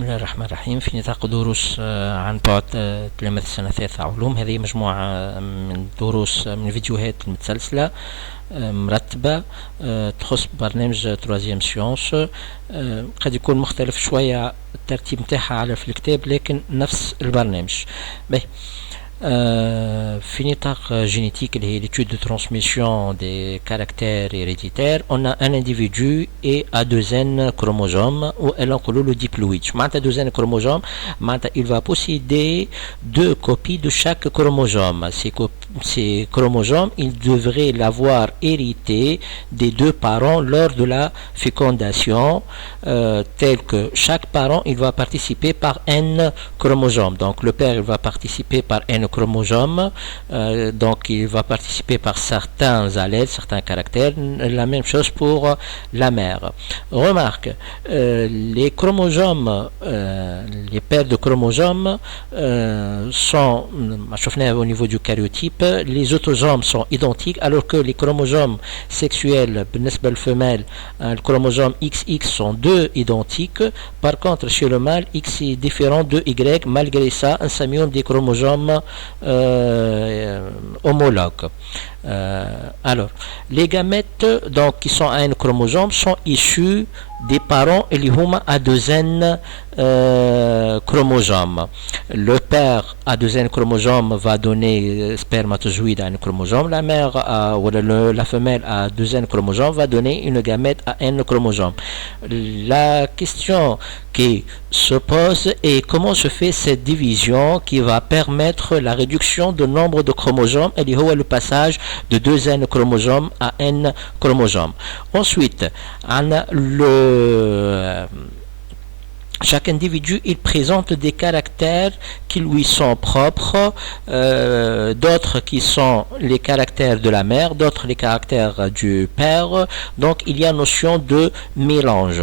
بسم الله الرحمن الرحيم. في نطاق دروس عن بعد تلاميذ السنة الثالثة علوم. هذه مجموعة من دروس من فيديوهات متسلسلة مرتبة تخص برنامج تروازيام سيونس. قد يكون مختلف شوية الترتيب متاعها على في الكتاب، لكن نفس البرنامج. باهي. في نطاق génétique اللي هي l'étude de transmission des caractères héréditaires, on a un individu et a deux N chromosomes ou elle encoule le diploïde. معناتها deux N chromosomes, معناتها il va posséder deux copies de chaque chromosome. Ces chromosomes, il devrait l'avoir hérité des deux parents lors de la fécondation, tel que chaque parent il va participer par N chromosomes. Donc le père il va participer par N chromosomes, donc il va participer par certains allèles, certains caractères. La même chose pour la mère. Remarque, les chromosomes, les paires de chromosomes sont, au niveau du karyotype, les autosomes sont identiques, alors que les chromosomes sexuels, بالنسبة للفمelle, le chromosome XX sont deux identiques. Par contre, chez le mâle, X est différent de Y. Malgré ça, un sammion des chromosomes homologues. Alors, les gamètes donc, qui sont à un chromosome sont issus des parents Elihuma à deux N chromosomes. Le père à deux N chromosomes va donner spermatozoïde à un chromosome. La mère la femelle à deux N chromosomes va donner une gamète à N chromosomes. La question qui se pose est comment se fait cette division qui va permettre la réduction du nombre de chromosomes et le passage de deux N chromosomes à N chromosomes. Ensuite, chaque individu il présente des caractères qui lui sont propres, d'autres qui sont les caractères de la mère, d'autres les caractères du père. Donc il y a notion de mélange.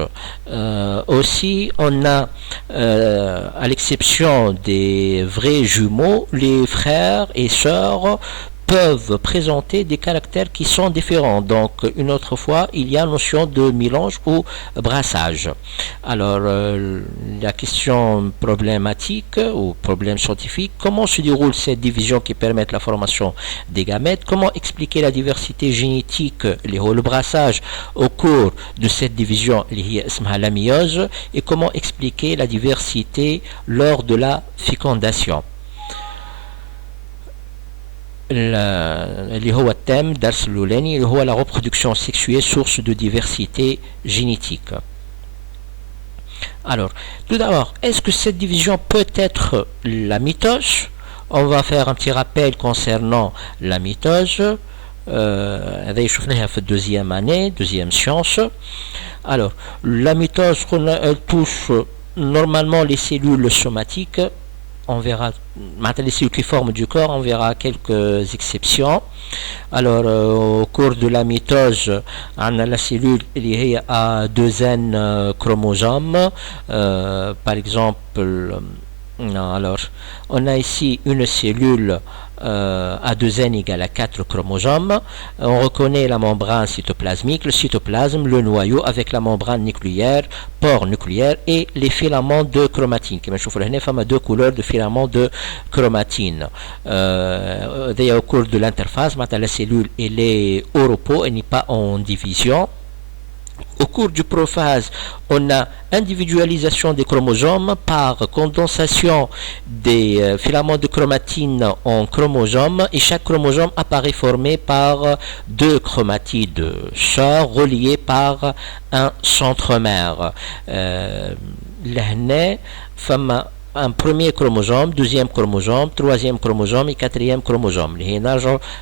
Aussi on a, à l'exception des vrais jumeaux, les frères et sœurs peuvent présenter des caractères qui sont différents. Donc une autre fois il y a notion de mélange ou brassage. Alors la question problématique ou problème scientifique, comment se déroule cette division qui permet la formation des gamètes, comment expliquer la diversité génétique, le brassage au cours de cette division, la méiose, et comment expliquer la diversité lors de la fécondation. اللي هو الثème درس الأولاني اللي هو la reproduction sexuelle source de diversité génétique. Alors, tout d'abord, est-ce que cette division peut être la mitose? On va faire un petit rappel concernant la mitose. هذا شفناها في deuxième année, deuxième science. Alors, la mitose, elle touche normalement les cellules somatiques. On verra les cellules qui forment du corps, on verra quelques exceptions. Alors au cours de la mitose, on a la cellule liée à deux N chromosomes. Par exemple, alors on a ici une cellule à 2N égale à 4 chromosomes. On reconnaît la membrane cytoplasmique, le cytoplasme, le noyau avec la membrane nucléaire, pore nucléaire et les filaments de chromatine. Comme je vous l'ai dit, il y a deux couleurs de filaments de chromatine. D'ailleurs, au cours de l'interface, la cellule elle est au repos, elle n'est pas en division. Au cours du prophase, on a individualisation des chromosomes par condensation des filaments de chromatine en chromosomes, et chaque chromosome apparaît formé par deux chromatides sœurs reliées par un centromère. Un premier chromosome, deuxième chromosome, troisième chromosome et quatrième chromosome.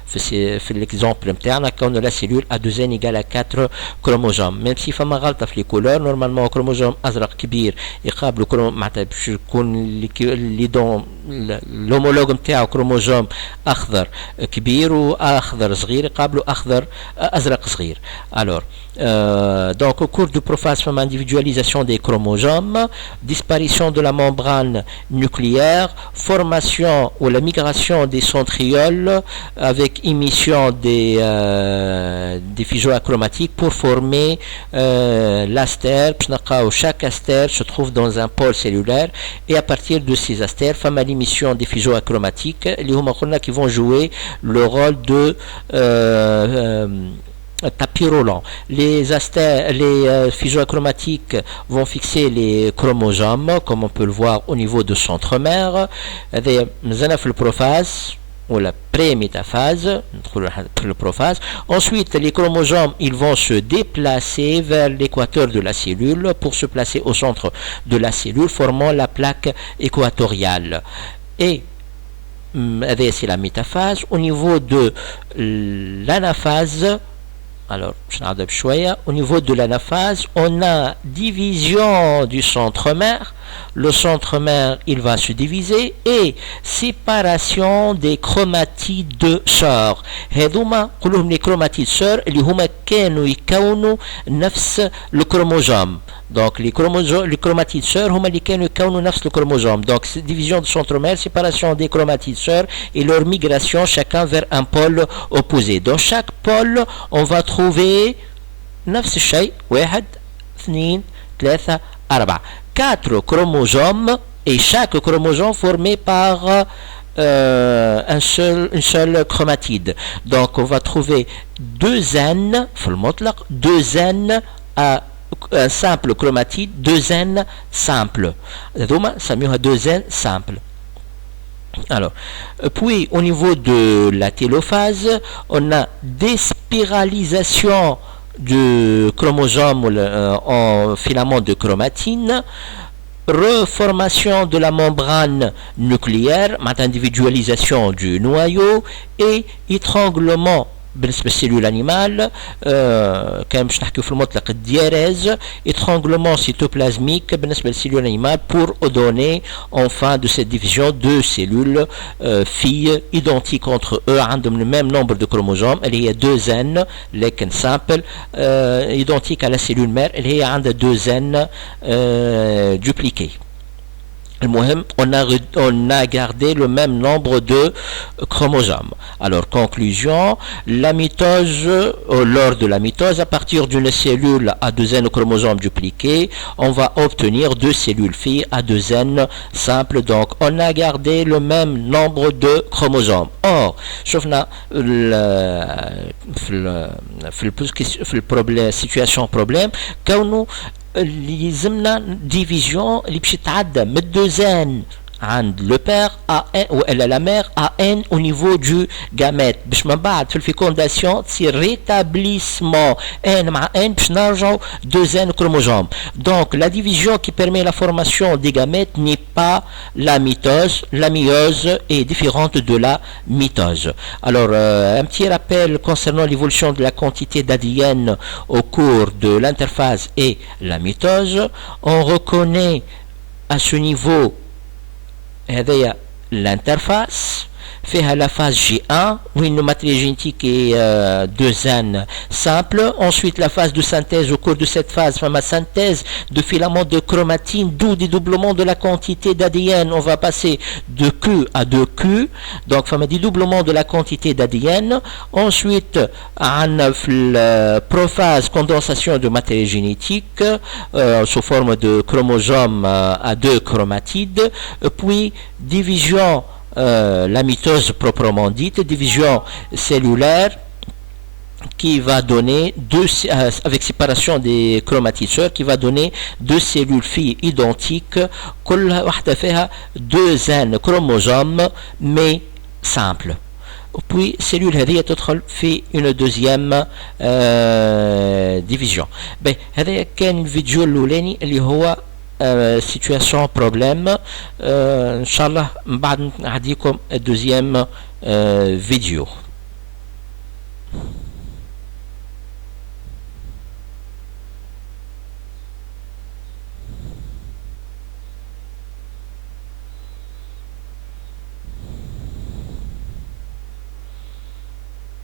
في l'exemple interne, quand la cellule a 2N égale à 4 chromosomes. Même si فما غلطة في les couleurs, normalement chromosome أزرق كبير يقابل معناتها باش يكون اللي الهومولوج نتاعو كروموزوم اخضر كبير واخضر صغير يقابله اخضر ازرق صغير. Alors, donc au cours du prophase, femme individualisation des chromosomes, disparition de la membrane nucléaire, formation ou la migration des centrioles avec émission des fuseaux achromatiques pour former l'astère. Chaque astère se trouve dans un pôle cellulaire et à partir de ces astères, femme à l'émission des fuseaux achromatiques, qui vont jouer le rôle de tapis roulant. Les fuseaux achromatiques vont fixer les chromosomes, comme on peut le voir au niveau de centromère. Le prophase ou la pré-métaphase, le prophase. Ensuite, les chromosomes, ils vont se déplacer vers l'équateur de la cellule pour se placer au centre de la cellule, formant la plaque équatoriale. Et c'est la métaphase. Au niveau de l'anaphase, alors, au niveau de l'anaphase, on a division du centromère. Le centromère, il va se diviser et séparation des chromatides sœurs. هذوما كلهم les chromatides sœurs اللي هما كانوا يكونوا نفس الكروموزوم. Donc les chromatides sœurs هما اللي كانوا يكونوا نفس الكروموزوم. Donc division du centromère, séparation des chromatides sœurs et leur migration chacun vers un pôle opposé. Dans chaque pôle, on va trouver نفس الشيء 1 2 3 4 4 chromosomes et chaque chromosome formé par une seule chromatide. Donc on va trouver 2 N, deux N à un simple chromatide, 2 N simple. Ça met 2 N simple. Alors, puis au niveau de la télophase, on a déspiralisation du chromosome en filament de chromatine, reformation de la membrane nucléaire, individualisation du noyau et étranglement بالنسبة للسيلول animale كان باش نحكيو في المطلق الدياريز étranglement cytoplasmique بالنسبة للسيلول animale pour donner en fin de cette division deux cellules filles identiques entre eux عندهم le même nombre de chromosomes اللي هي 2 N لكن simple identique à la cellule mère اللي هي عندها 2 N dupliqués. On a gardé le même nombre de chromosomes. Alors, conclusion, la mitose, lors de la mitose, à partir d'une cellule à 2 N chromosomes dupliqués, on va obtenir 2 cellules filles à 2 N simples. Donc, on a gardé le même nombre de chromosomes. Or, شفنا في البروبليم situation problème كونه اللي يلزمنا ديفيزيون اللي باش يتعدى من 2 N عند لو بير ولا لا مير ا ان او نيفو دو جاميت باش من بعد في الفيكونداسيون تصير ريتابليسمون ان مع ان باش نرجعوا 2 N chromosomes. Donc la division qui permet la formation des gamètes n'est pas la mitose. La myose est différente de la mitose. Alors un petit rappel concernant l'évolution de la quantité d'ADN au cours de l'interphase et la mitose. On reconnaît à ce niveau هذه l'interface فيها la phase G1 où une matériel génétique est 2 N simple. Ensuite la phase de synthèse. Au cours de cette phase, ma synthèse de filaments de chromatine, d'où des doublements de la quantité d'ADN. On va passer de Q à 2Q. Donc fama des doublements de la quantité d'ADN. Ensuite عن في prophase condensation de matériel génétique sous forme de chromosomes à 2 chromatides. Puis division la mitose proprement dite, division cellulaire qui va donner avec séparation des chromatides sœurs qui va donner 2 cellules filles identiques, كل واحدة فيها 2 N chromosomes mais simples. Puis cellule هذه تدخل في une deuxième division. هذا كان الفيديو الأولاني اللي هو situation problème. إن شاء الله من بعد نعطيكم الدوزيام فيديو.